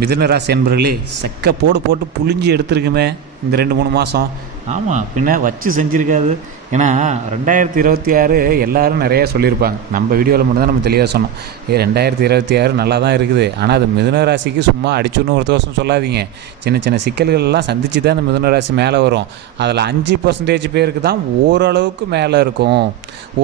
மிதுன ராசி என்பர்களே, செக்க போட்டு புளிஞ்சு எடுத்துருக்குமே இந்த 2-3 மாதம். ஆமாம், பின்ன வச்சு செஞ்சுருக்காது. ஏன்னா 2026 எல்லோரும் நிறையா சொல்லியிருப்பாங்க. நம்ம வீடியோவில் மட்டும்தான் நம்ம தெளிவாக சொன்னோம். 2026 நல்லா தான் இருக்குது. ஆனால் அது மிதுன ராசிக்கு சும்மா அடிச்சுன்னு ஒரு தோசம் சொல்லாதீங்க. சின்ன சின்ன சிக்கல்கள்லாம் சந்தித்து தான் அந்த மிதுன ராசி மேலே வரும். அதில் 5% பேருக்கு தான் ஓரளவுக்கு மேலே இருக்கும்,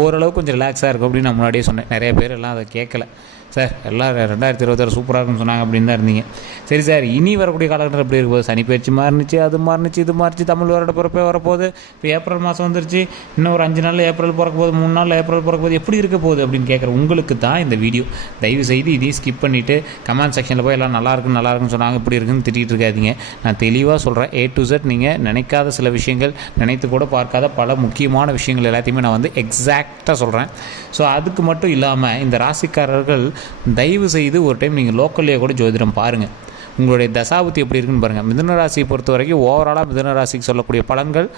ஓரளவுக்கு கொஞ்சம் ரிலாக்ஸாக இருக்கும் அப்படின்னு நான் முன்னாடியே சொன்னேன். நிறைய பேர் எல்லாம் அதை கேட்கல. சார் எல்லாம் 2026 சூப்பராக இருக்குன்னு சொன்னாங்க அப்படின்னு தான் இருந்தீங்க. சரி சார், இனி வரக்கூடிய காலகட்டம் எப்படி இருக்கும்? சனி பயிற்சி மாறினுச்சு, அது மாறினுச்சு, இது மாறிச்சு, தமிழ் வருட பிறப்பே வரப்போகுது. இப்போ ஏப்ரல் மாதம் வந்துருச்சு, இன்னும் ஒரு 5 நாளில் ஏப்ரல் பிறக்க போகுது, 3 நாளில் ஏப்ரல் பிறக்க போகுது. எப்படி இருக்க போகுது அப்படின்னு கேட்குற உங்களுக்கு தான் இந்த வீடியோ. தயவு செய்து இதையும் ஸ்கிப் பண்ணிவிட்டு கமெண்ட் செக்ஷனில் போய் எல்லாம் நல்லா இருக்குன்னு சொன்னாங்க, இப்படி இருக்குன்னு திட்டிகிட்டு இருக்காதிங்க. நான் தெளிவாக சொல்கிறேன், A to Z. நீங்கள் நினைக்காத சில விஷயங்கள், நினைத்து கூட பார்க்காத பல முக்கியமான விஷயங்கள் எல்லாத்தையுமே நான் வந்து எக்ஸாக்டாக சொல்கிறேன். ஸோ அதுக்கு மட்டும் இல்லாமல் இந்த ராசிக்காரர்கள் தயவு செய்து ஒரு டைம் நீங்கள் லோக்கல்லையே கூட ஜோதிடம் பாருங்கள். உங்களுடைய தசாபுத்தி எப்படி இருக்குன்னு பாருங்கள். மிதுன ராசியை பொறுத்த வரைக்கும் ஓவராலாக மிதுன ராசிக்கு சொல்லக்கூடிய பலன்கள்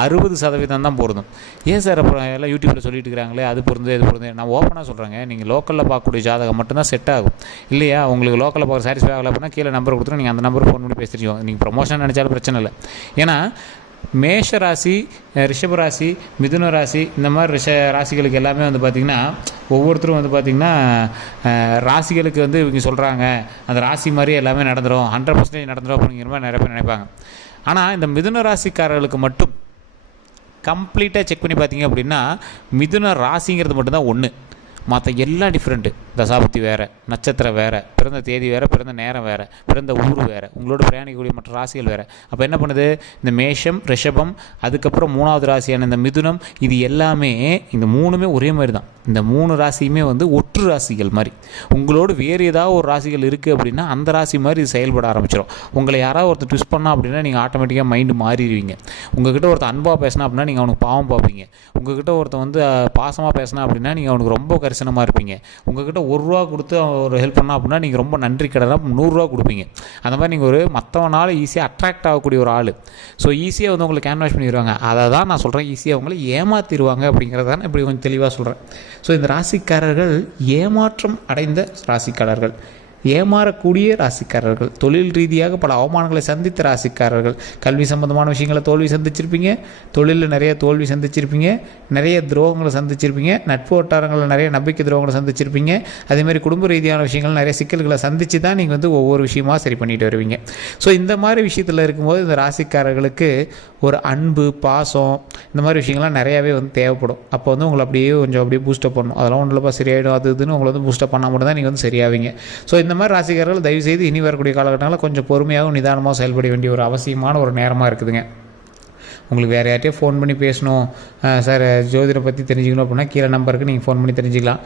60% தான் பொருந்தும். ஏன் சார் அப்புறம் எல்லாம் யூடியூப்பில் சொல்லிட்டு இருக்கிறாங்களே அது பொருந்து நான் ஓப்பனாக சொல்கிறேங்க. நீங்கள் லோக்கலில் பார்க்கக்கூடிய ஜாதகம் மட்டும்தான் செட் ஆகும். இல்லையா, உங்களுக்கு லோக்கலில் பார்க்க சாட்டிஸ்ஃபை ஆகலை அப்படின்னா கீழே நம்பர் கொடுத்துட்டு நீங்கள் அந்த நம்பருக்கு ஃபோன் பண்ணி பேசிடுவோம். நீங்கள் ப்ரொமோஷன் நினச்சாலும் பிரச்சனை இல்லை. ஏன்னா மேஷ ராசி, ரிஷப ராசி, மிதுன ராசி, இந்த மாதிரி ராசிகளுக்கு எல்லாமே வந்து பார்த்திங்கன்னா ஒவ்வொருத்தரும் வந்து பார்த்திங்கன்னா ராசிகளுக்கு வந்து இவங்க சொல்கிறாங்க அந்த ராசி மாதிரி எல்லாமே நடந்துடும், 100% நடந்துடும் அப்படிங்கிற மாதிரி நிறைய பேர் நினைப்பாங்க. ஆனால் இந்த மிதுன ராசிக்காரர்களுக்கு மட்டும் கம்ப்ளீட்டாக செக் பண்ணி பார்த்தீங்க அப்படின்னா மிதுன ராசிங்கிறது மட்டும்தான் ஒன்று. மற்ற எல்லாம் டிஃப்ரெண்ட்டு. தசாபுத்தி வேறு, நட்சத்திரம் வேறு, பிறந்த தேதி வேறு, பிறந்த நேரம் வேறு, பிறந்த ஊர் வேறு, உங்களோட பிரயாணிக்கக்கூடிய மற்ற ராசிகள் வேறு. அப்போ என்ன பண்ணுது, இந்த மேஷம், ரிஷபம், அதுக்கப்புறம் 3வது ராசியான இந்த மிதுனம், இது எல்லாமே இந்த 3மே ஒரே மாதிரி தான். இந்த 3 ராசியுமே வந்து ஒற்று ராசிகள் மாதிரி. உங்களோட வேறு ஏதாவது ஒரு ராசிகள் இருக்குது அப்படின்னா அந்த ராசி மாதிரி இது செயல்பட ஆரம்பிச்சிடும். உங்களை யாராவது ஒருத்தர் ட்விஸ்ட் பண்ணா அப்படின்னா நீங்கள் ஆட்டோமேட்டிக்காக மைண்டு மாறிடுவீங்க. உங்கள்கிட்ட ஒருத்தர் அன்பாக பேசினா அப்படின்னா நீங்கள் அவனுக்கு பாவம் பார்ப்பீங்க. உங்கள்கிட்ட ஒருத்தர் வந்து பாசமாக பேசினா அப்படின்னா நீங்கள் அவனுக்கு ரொம்ப கரிசனமாக இருப்பீங்க. உங்கள்கிட்ட ₹1 கொடுத்து ஒரு ஹெல்ப் பண்ணா அப்படின்னா நீங்கள் ரொம்ப நன்றி கடனாக ₹100 கொடுப்பீங்க. அந்த மாதிரி நீங்கள் ஒரு மற்றவனால ஈஸியாக அட்ராக்ட் ஆகக்கூடிய ஒரு ஆள். ஸோ ஈஸியாக வந்து உங்களை கேன்வாஷ் பண்ணிடுவாங்க. அதை தான் நான் சொல்கிறேன், ஈஸியாக உங்களை ஏமாற்றிடுவாங்க அப்படிங்கிறத இப்படி கொஞ்சம் தெளிவாக சொல்கிறேன். ஸோ இந்த ராசிக்காரர்கள் ஏமாற்றம் அடைந்த ராசிக்காரர்கள், ஏமாறக்கூடிய ராசிக்காரர்கள், தொழில் ரீதியாக பல அவமானங்களை சந்தித்த ராசிக்காரர்கள், கல்வி சம்பந்தமான விஷயங்களை தோல்வி சந்திச்சிருப்பீங்க, தொழிலில் நிறைய தோல்வி சந்திச்சிருப்பீங்க, நிறைய துரோகங்களை சந்திச்சிருப்பீங்க, நட்பு வட்டாரங்களில் நிறைய நம்பிக்கை துரோகங்களை சந்திச்சிருப்பீங்க. அதேமாதிரி குடும்ப ரீதியான விஷயங்கள் நிறைய சிக்கல்களை சந்தித்து தான் நீங்கள் வந்து ஒவ்வொரு விஷயமாக சரி பண்ணிட்டு வருவீங்க. ஸோ இந்த மாதிரி விஷயத்தில் இருக்கும்போது இந்த ராசிக்காரர்களுக்கு ஒரு அன்பு, பாசம், இந்த மாதிரி விஷயங்கள்லாம் நிறையாவே வந்து தேவைப்படும். அப்போ வந்து உங்களை அப்படியே பூஸ்டப் பண்ணணும். அதெல்லாம் ஒன்றுலப்பா சரியாயிடும் அது இதுன்னு உங்களை வந்து பூஸ்டப் பண்ணால் மட்டும் தான் நீங்கள் வந்து சரியாவீங்க. ஸோ இந்த மாதிரி ராசிக்காரர்கள் தயவுசெய்து இனி வரக்கூடிய காலகட்டங்களில் கொஞ்சம் பொறுமையாகவும் நிதானமாக செயல்பட வேண்டிய ஒரு அவசியமான ஒரு நேரமாக இருக்குதுங்க. உங்களுக்கு வேறு யார்ட்டையும் ஃபோன் பண்ணி பேசணும், சார் ஜோதிடம் பற்றி தெரிஞ்சுக்கணும் அப்படின்னா கீழே நம்பருக்கு நீங்கள் ஃபோன் பண்ணி தெரிஞ்சுக்கலாம்.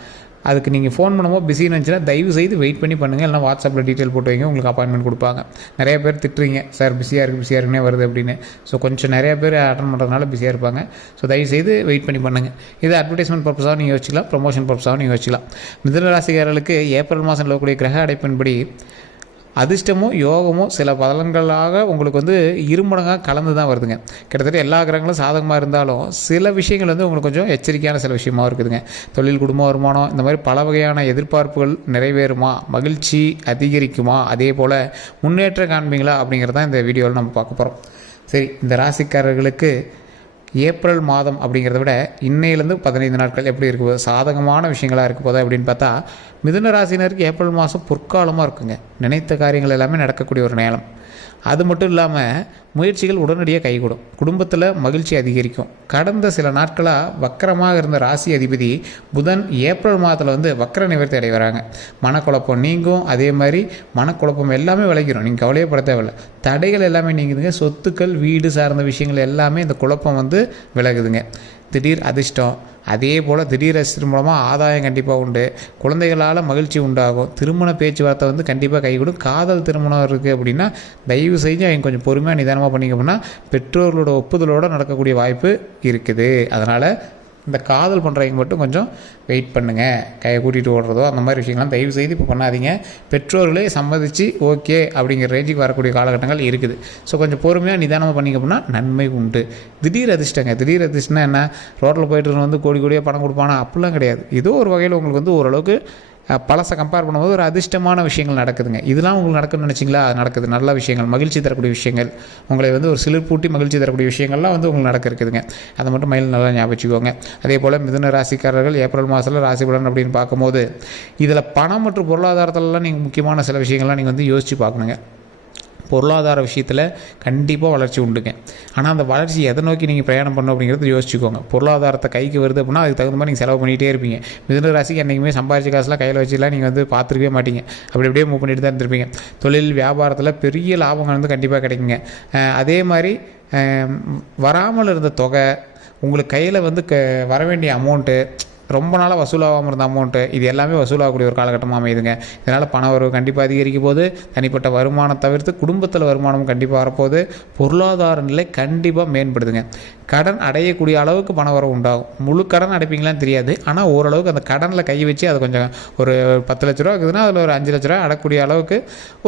அதுக்கு நீங்கள் ஃபோன் பண்ணும்போது பிஸின்னு இருந்துச்சுன்னா தயவு செய்து வெயிட் பண்ணி பண்ணுங்கள். இல்லைனா வாட்ஸ்அப்பில் டீட்டெயில் போட்டு வைங்க, உங்களுக்கு அப்பாயின்மெண்ட் கொடுப்பாங்க. நிறைய பேர் திட்டுறீங்க, சார் பிஸியாக இருக்குன்னே வருது அப்படின்னு. ஸோ கொஞ்சம் நிறைய பேர் அட்டன் பண்ணுறதுனால பிஸியாக இருப்பாங்க. ஸோ தயவுசெய்து வெயிட் பண்ணி பண்ணுங்கள். இது அட்வர்டைஸ்மெண்ட் பர்பஸாக நீங்கள் வச்சுக்கலாம், ப்ரொமோஷன் பர்பஸாக நீங்கள் வச்சுக்கலாம். மிதுன ராசிக்காரர்களுக்கு ஏப்ரல் மாதம் நிலவக்கூடிய கிரக அடைப்பின்படி அதிர்ஷ்டமோ யோகமோ சில பலன்களாக உங்களுக்கு வந்து இருமடங்காக கலந்து தான் வருதுங்க. கிட்டத்தட்ட எல்லா கிரகங்களும் சாதகமாக இருந்தாலும் சில விஷயங்கள் வந்து உங்களுக்கு கொஞ்சம் எச்சரிக்கையான சில விஷயமாக இருக்குதுங்க. தொழில், குடும்ப வருமானம், இந்த மாதிரி பல வகையான எதிர்பார்ப்புகள் நிறைவேறுமா, மகிழ்ச்சி அதிகரிக்குமா, அதே போல் முன்னேற்றம் காண்பீங்களா அப்படிங்கிறதான் இந்த வீடியோவில் நம்ம பார்க்க போகிறோம். சரி, இந்த ராசிக்காரர்களுக்கு ஏப்ரல் மாதம் அப்படிங்கிறத விட இன்னையிலேருந்து 15 நாட்கள் எப்படி இருக்குது, சாதகமான விஷயங்களாக இருக்க போதா அப்படின்னு பார்த்தா மிதுன ராசினருக்கு ஏப்ரல் மாதம் பொற்காலமாக இருக்குங்க. நினைத்த காரியங்கள் எல்லாமே நடக்கக்கூடிய ஒரு நேரம். அது மட்டும் இல்லாமல் முயற்சிகள் உடனடியாக கைகூடும். குடும்பத்தில் மகிழ்ச்சி அதிகரிக்கும். கடந்த சில நாட்களாக வக்கரமாக இருந்த ராசி அதிபதி புதன் ஏப்ரல் மாதத்தில் வந்து வக்கர நிவர்த்தி அடைவராங்க. மனக்குழப்பம் நீங்கும். அதே மாதிரி மனக்குழப்பம் எல்லாமே விளைக்கிறோம். நீங்கள் கவலையே பட தேவையில்லை. தடைகள் எல்லாமே நீங்குதுங்க. சொத்துக்கள், வீடு சார்ந்த விஷயங்கள் எல்லாமே இந்த குழப்பம் வந்து விலகுதுங்க. திடீர் அதிர்ஷ்டம், அதே போல் திடீர் அதிர்ஷ்டம் மூலமாக ஆதாயம் கண்டிப்பாக உண்டு. குழந்தைகளால் மகிழ்ச்சி உண்டாகும். திருமண பேச்சுவார்த்தை வந்து கண்டிப்பாக கைகூடும். காதல் திருமணம் இருக்குது அப்படின்னா தயவு செஞ்சு அவங்க கொஞ்சம் பொறுமையாக நிதானமாக பண்ணிக்க போனால் பெற்றோர்களோட ஒப்புதலோடு நடக்கக்கூடிய வாய்ப்பு இருக்குது. அதனால் இந்த காதல் பண்ணுறவங்க மட்டும் கொஞ்சம் வெயிட் பண்ணுங்கள். கையை கூட்டிகிட்டு ஓடுறதோ அந்த மாதிரி விஷயங்கள்லாம் தயவு செய்து இப்போ பண்ணாதீங்க. பெற்றோர்களே சம்மதித்து ஓகே அப்படிங்கிற ரேஞ்சுக்கு வரக்கூடிய காலகட்டங்கள் இருக்குது. ஸோ கொஞ்சம் பொறுமையாக நிதானமாக பண்ணிங்க அப்படின்னா நன்மை உண்டு. திடீர் அதிர்ஷ்டங்க. திடீர் அதிர்ஷ்டம்னா என்ன, ரோட்டில் போய்ட்டு வந்து கோடியாக பணம் கொடுப்பானா அப்படிலாம் கிடையாது. ஏதோ ஒரு வகையில் உங்களுக்கு வந்து ஓரளவுக்கு பழசை கம்பேர் பண்ணும்போது ஒரு அதிர்ஷ்டமான விஷயங்கள் நடக்குதுங்க. இதெல்லாம் உங்களுக்கு நடக்குன்னு நினச்சிங்களா? நடக்குது. நல்ல விஷயங்கள், மகிழ்ச்சி தரக்கூடிய விஷயங்கள், உங்களை வந்து ஒரு சிலிர்ப்பூட்டி மகிழ்ச்சி தரக்கூடிய விஷயங்கள்லாம் வந்து உங்களுக்கு நடக்க இருக்குதுங்க. அதை மட்டும் மைண்டில் நல்லா ஞாபகம் வச்சுக்கோங்க. அதே போல் மிதுன ராசிக்காரர்கள் ஏப்ரல் மாதத்தில் ராசி பலன் அப்படின்னு பார்க்கும்போது இதில் பணம் மற்றும் பொருளாதாரத்திலலாம் நீங்கள் முக்கியமான சில விஷயங்கள்லாம் நீங்கள் வந்து யோசித்து பார்க்கணுங்க. பொருளாதார விஷயத்தில் கண்டிப்பாக வளர்ச்சி உண்டுங்க. ஆனால் அந்த வளர்ச்சி எதை நோக்கி நீங்கள் பிரயாணம் பண்ணணும் அப்படிங்கிறது யோசிச்சுக்கோங்க. பொருளாதாரத்தை கைக்கு வருது அப்படின்னா அதுக்கு தகுந்த மாதிரி நீங்கள் செலவு பண்ணிகிட்டே இருப்பீங்க. மிதுன ராசிக்கு என்றைக்குமே சம்பாதிச்ச காசுலாம் கையில் வச்சுலாம் நீங்கள் வந்து பார்த்துருக்கவே மாட்டீங்க. அப்படி அப்படியே மூவ் பண்ணிட்டு தான் இருந்திருப்பீங்க. தொழில் வியாபாரத்தில் பெரிய லாபங்கள் வந்து கண்டிப்பாக கிடைக்குங்க. அதே மாதிரி வராமல் இருந்த தொகை, உங்களுக்கு கையில் வந்து வர வேண்டிய அமௌண்ட்டு, ரொம்ப நாளாக வசூலாகாமல் இருந்த அமௌண்ட்டு, இது எல்லாமே வசூலாகக்கூடிய ஒரு காலகட்டமாக அமையுதுங்க. இதனால் பண வரவு கண்டிப்பாக அதிகரிக்கும் போது, தனிப்பட்ட வருமானம் தவிர்த்து குடும்பத்தில் வருமானமும் கண்டிப்பாக வரப்போகுது. பொருளாதார நிலை கண்டிப்பாக மேம்படுதுங்க. கடன் அடையக்கூடிய அளவுக்கு பண வரவு உண்டாகும். முழு கடன் அடைப்பீங்களான்னு தெரியாது. ஆனால் ஓரளவுக்கு அந்த கடனில் கை வச்சு அதை கொஞ்சம் ஒரு 10 லட்ச ரூபா இருக்குதுன்னா அதில் ஒரு 5 லட்ச ரூபா அடக்கூடிய அளவுக்கு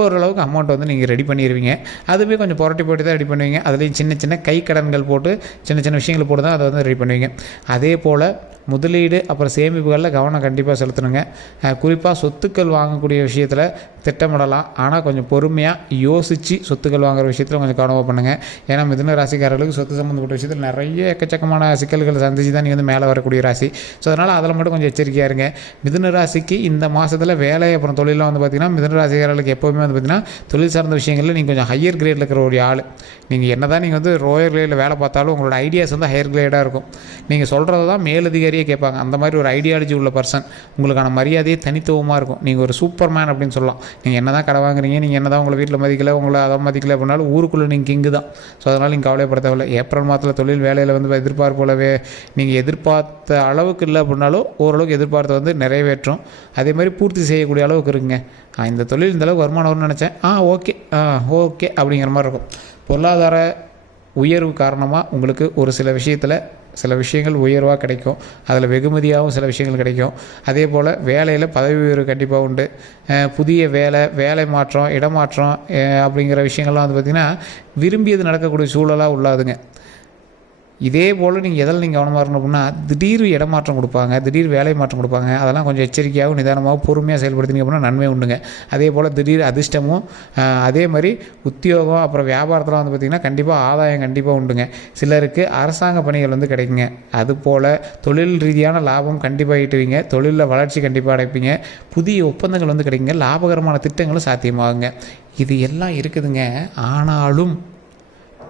ஓரளவுக்கு அமௌண்ட் வந்து நீங்கள் ரெடி பண்ணிடுவீங்க. அதுவே கொஞ்சம் புரட்டி போட்டு தான் ரெடி பண்ணுவீங்க. அதுலேயும் சின்ன சின்ன கை கடன்கள் போட்டு சின்ன சின்ன விஷயங்கள் போட்டு தான் அதை வந்து ரெடி பண்ணுவீங்க. அதே போல் முதலீடு அப்புறம் சேமிப்புகளில் கவனம் கண்டிப்பாக செலுத்தணுங்க. குறிப்பாக சொத்துக்கள் வாங்கக்கூடிய விஷயத்தில் திட்டமிடலாம். ஆனால் கொஞ்சம் பொறுமையாக யோசித்து சொத்துக்கள் வாங்குகிற விஷயத்தில் கொஞ்சம் கவனமாக பண்ணுங்கள். ஏன்னா மிதுன ராசிக்காரர்களுக்கு சொத்து சம்மந்தப்பட்ட விஷயத்தில் நிறைய எக்கச்சக்கமான சிக்கல்களை சந்திச்சு தான் நீங்கள் வந்து மேலே வரக்கூடிய ராசி. ஸோ அதனால் அதில் மட்டும் கொஞ்சம் எச்சரிக்கையாக இருங்க. மிதுன ராசிக்கு இந்த மாதத்தில் வேலை அப்புறம் தொழிலாம் வந்து பார்த்திங்கன்னா மிதுன ராசிக்காரர்களுக்கு எப்போவுமே வந்து பார்த்திங்கன்னா தொழில் சார்ந்த விஷயங்களில் நீங்கள் கொஞ்சம் ஹையர் கிரேடில் இருக்கிற ஒரு ஆள். நீங்கள் என்ன தான் நீங்கள் வந்து லோயர் கிரேடில் வேலை பார்த்தாலும் உங்களோட ஐடியாஸ் வந்து ஹையர் கிரேடாக இருக்கும். நீங்கள் சொல்கிறது தான் மேலதிகாரியே கேட்பாங்க. அந்த மாதிரி ஒரு ஐடியாலஜி உள்ள பர்சன். உங்களுக்கான மரியாதையே தனித்துவமாக இருக்கும். நீங்கள் ஒரு சூப்பர் மேன் அப்படின்னு சொல்லலாம். நீங்கள் என்ன தான் கடை வாங்குறீங்க, நீங்கள் என்ன தான் உங்களை வீட்டில் மதிக்கலை, உங்களை அதை மதிக்கலை அப்படின்னாலும் ஊருக்குள்ளே நீங்கள் கிங்கு தான். ஸோ அதனால் நீங்கள் கவலைப்பட தேவையில்லை. ஏப்ரல் மாதத்தில் தொழில் வேலையில் வந்து எதிர்பார்ப்போலவே நீங்கள் எதிர்பார்த்த அளவுக்கு இல்லை அப்படின்னாலும் ஓரளவுக்கு எதிர்பார்த்த வந்து நிறைவேற்றும். அதே மாதிரி பூர்த்தி செய்யக்கூடிய அளவுக்கு இருக்குங்க. இந்த தொழில் இந்தளவுக்கு வருமானம் வரும்னு நினச்சேன், ஓகே ஓகே அப்படிங்கிற மாதிரி இருக்கும். பொருளாதார உயர்வு காரணமாக உங்களுக்கு ஒரு சில விஷயங்கள் உயர்வாக கிடைக்கும். அதில் வெகுமதியாகவும் சில விஷயங்கள் கிடைக்கும். அதே போல் வேலையில் பதவி உயர்வு கண்டிப்பாக உண்டு. புதிய வேலை மாற்றம், இடமாற்றம் அப்படிங்கிற விஷயங்கள்லாம் வந்து பார்த்திங்கன்னா விரும்பியது நடக்கக்கூடிய சூழலாக உள்ளாதுங்க. இதே போல் நீங்கள் எதில் நீங்கள் கவனமாக இருக்கணும் அப்படின்னா திடீர் இடமாற்றம் கொடுப்பாங்க, திடீர் வேலை மாற்றம் கொடுப்பாங்க. அதெல்லாம் கொஞ்சம் எச்சரிக்கையாகவும் நிதானமாகவும் பொறுமையாக செயல்படுத்திங்க அப்படின்னா நன்மை உண்டுங்க. அதே போல் திடீர் அதிர்ஷ்டமும் அதே மாதிரி உத்தியோகம் அப்புறம் வியாபாரத்தில் வந்து பார்த்திங்கன்னா கண்டிப்பாக ஆதாயம் கண்டிப்பாக உண்டுங்க. சிலருக்கு அரசாங்க பணிகள் வந்து கிடைக்குங்க. அதுபோல் தொழில் ரீதியான லாபம் கண்டிப்பாக ஈட்டுவீங்க. தொழிலில் வளர்ச்சி கண்டிப்பாக அடைப்பீங்க. புதிய ஒப்பந்தங்கள் வந்து கிடைக்குங்க. லாபகரமான திட்டங்களும் சாத்தியமாகுங்க. இது எல்லாம் இருக்குதுங்க. ஆனாலும்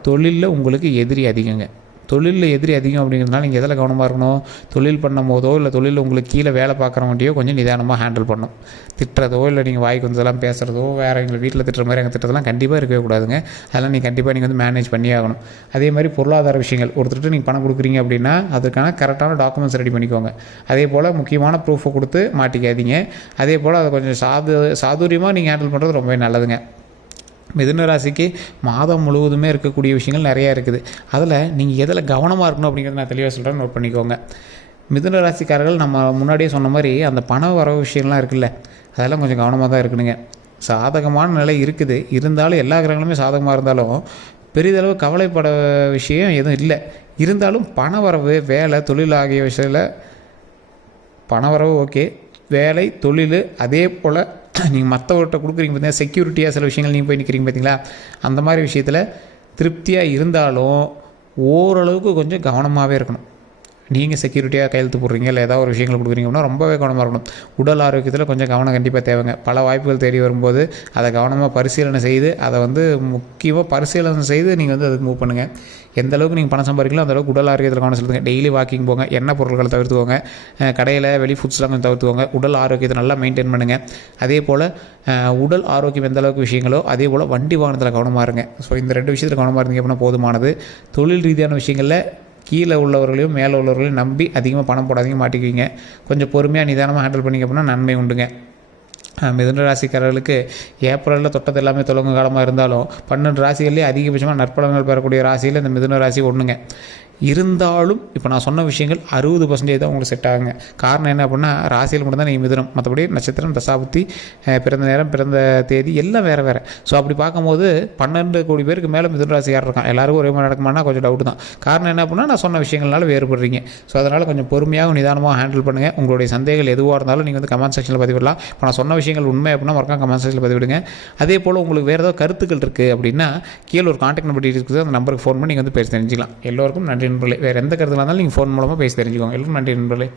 தொழிலில் உங்களுக்கு எதிரி அதிகங்க. தொழிலில் எதிரி அதிகம் அப்படிங்கிறதுனால நீங்கள் எதில் கவனமாக இருக்கணும்? தொழில் பண்ணும் போதோ இல்லை தொழிலில் உங்களுக்கு கீழே வேலை பார்க்குறவங்கள்டையோ கொஞ்சம் நிதானமாக ஹேண்டில் பண்ணணும். திட்டுறதோ இல்லை நீங்கள் வாய்க்கு வந்ததெல்லாம் பேசுகிறதோ வேறு எங்களை வீட்டில் திட்டுற மாதிரி எங்கள் திட்டத்தெல்லாம் கண்டிப்பாக இருக்கவே கூடாதுங்க. அதெல்லாம் நீங்கள் கண்டிப்பாக நீங்கள் வந்து மேனேஜ் பண்ணியே ஆகணும். அதே மாதிரி பொருளாதார விஷயங்கள் ஒருத்தர்கிட்ட நீங்கள் பணம் கொடுக்குறீங்க அப்படின்னா அதுக்கான கரெக்டான டாக்குமெண்ட்ஸ் ரெடி பண்ணிக்கோங்க. அதே போல் முக்கியமான ப்ரூஃபை கொடுத்து மாட்டிக்காதீங்க. அதே போல் அதை கொஞ்சம் சாதுரியமாக நீங்கள் ஹேண்டில் பண்ணுறது ரொம்பவே நல்லதுங்க. மிதுன ராசிக்கு மாதம் முழுவதுமே இருக்கக்கூடிய விஷயங்கள் நிறையா இருக்குது. அதில் நீங்கள் எதில் கவனமாக இருக்கணும் அப்படிங்கிறத நான் தெளிவாக சொல்கிறேன், நோட் பண்ணிக்கோங்க. மிதுன ராசிக்காரர்கள் நம்ம முன்னாடியே சொன்ன மாதிரி அந்த பண வரவு விஷயம்லாம் இருக்குல்ல, அதெல்லாம் கொஞ்சம் கவனமாக தான் இருக்கணுங்க. சாதகமான நிலை இருக்குது, இருந்தாலும் எல்லா கிரகங்களுமே சாதகமாக இருந்தாலும் பெரிதளவு கவலைப்பட விஷயம் எதுவும் இல்லை. இருந்தாலும் பண வரவு, வேலை, தொழில் ஆகிய விஷயத்தில் பண வரவு ஓகே, வேலை, தொழில், அதே போல் நீங்கள் மற்றவர்கிட்ட கொடுக்குறீங்க பார்த்தீங்கன்னா செக்யூரிட்டியாக சில விஷயங்கள் நீங்கள் போய் நிற்கிறீங்க பார்த்தீங்களா, அந்த மாதிரி விஷயத்தில் திருப்தியாக இருந்தாலும் ஓரளவுக்கு கொஞ்சம் கவனமாகவே இருக்கணும். நீங்கள் செக்யூரிட்டியாக கையெழுத்து போடுறீங்க இல்லை ஏதாவது ஒரு விஷயங்கள் கொடுக்குறீங்க அப்படின்னா ரொம்பவே கவனமாக இருக்கணும். உடல் ஆரோக்கியத்தில் கொஞ்சம் கவனம் கண்டிப்பாக தேவைங்க. பல வாய்ப்புகள் தேடி வரும்போது அதை கவனமாக பரிசீலனை செய்து அதை வந்து முக்கியமாக பரிசீலனை செய்து நீங்கள் வந்து அதுக்கு மூவ் பண்ணுங்கள். எந்த அளவுக்கு நீங்கள் பணம் சம்பாதிக்கலாம் அந்தளவுக்கு உடல் ஆரோக்கியத்தில் கவனம் செலுத்துங்க. டெய்லி வாக்கிங் போங்க, எண்ணெய் பொருட்களை தவிர்த்துக்கோங்க, கடையில் வெளி ஃபுட்ஸ்லாம் கொஞ்சம் தவிர்த்துக்கோங்க. உடல் ஆரோக்கியத்தை நல்லா மெயின்டைன் பண்ணுங்கள். அதே போல் உடல் ஆரோக்கியம் எந்த அளவுக்கு விஷயங்களோ அதே போல் வண்டி வாகனத்தில் கவனமாக இருங்க. ஸோ இந்த 2 விஷயத்தில் கவனமாக இருந்தீங்க அப்படின்னா போதுமானது. தொழில் ரீதியான விஷயங்களில் கீழே உள்ளவர்களையும் மேலே உள்ளவர்களையும் நம்பி அதிகமாக பணம் போடாதீங்க, மாட்டிக்குவீங்க. கொஞ்சம் பொறுமையாக நிதானமாக ஹேண்டில் பண்ணிங்க அப்படின்னா நன்மை உண்டுங்க. மிதுன ராசிக்காரர்களுக்கு ஏப்ரலில் தொட்டது எல்லாமே தொடங்கும் காலமாக இருந்தாலும் 12 ராசிகள்லேயே அதிகபட்சமாக நற்பலன்கள் பெறக்கூடிய ராசியில் இந்த மிதுன ராசி ஒன்றுங்க. இருந்தாலும் இப்போ நான் சொன்ன விஷயங்கள் 60% தான் உங்களுக்கு செட் ஆகுங்க. காரணம் என்ன அப்படின்னா ராசியில் மட்டும்தான் நீங்கள் மிதுனம், மற்றபடி நட்சத்திரம், தசாபுத்தி, பிறந்த நேரம், பிறந்த தேதி எல்லாம் வேறு வேறு. ஸோ அப்படி பார்க்கும்போது 12 கோடி பேருக்கு மேலே மிதுன ராசி யார் இருக்கான், எல்லாருக்கும் ஒரே மாதிரி நடக்குமானா கொஞ்சம் டவுட் தான். காரணம் என்ன அப்படின்னா நான் சொன்ன விஷயங்கள்னால வேறுபடுறீங்க. ஸோ அதனால் கொஞ்சம் பொறுமையாக நிதானமாக ஹேண்டில் பண்ணுங்கள். உங்களுடைய சந்தேகங்கள் எதுவாக இருந்தாலும் நீங்கள் வந்து கமெண்ட் செக்ஷனில் பதிவிடலாம். இப்போ நான் சொன்ன விஷயங்கள் உண்மை அப்படின்னா மறக்காம கமெண்ட் செக்ஷனில் பதிவிடுங்க. அதே போல் உங்களுக்கு வேறு ஏதாவது கருத்துக்கள் இருக்குது அப்படின்னா கீழே ஒரு கான்டாக்ட் நம்பர் இருக்குது, அந்த நம்பருக்கு ஃபோன் பண்ணி நீங்கள் வந்து பேசி தெரிஞ்சுக்கலாம். எல்லோருக்கும் நன்றி நண்பர்களே. வேறு எந்த கருத்துலாம் இருந்தாலும் நீங்கள் ஃபோன் மூலமாக பேசி தெரிஞ்சுக்கோங்க. எல்லோரும் நன்றி நண்பர்களே.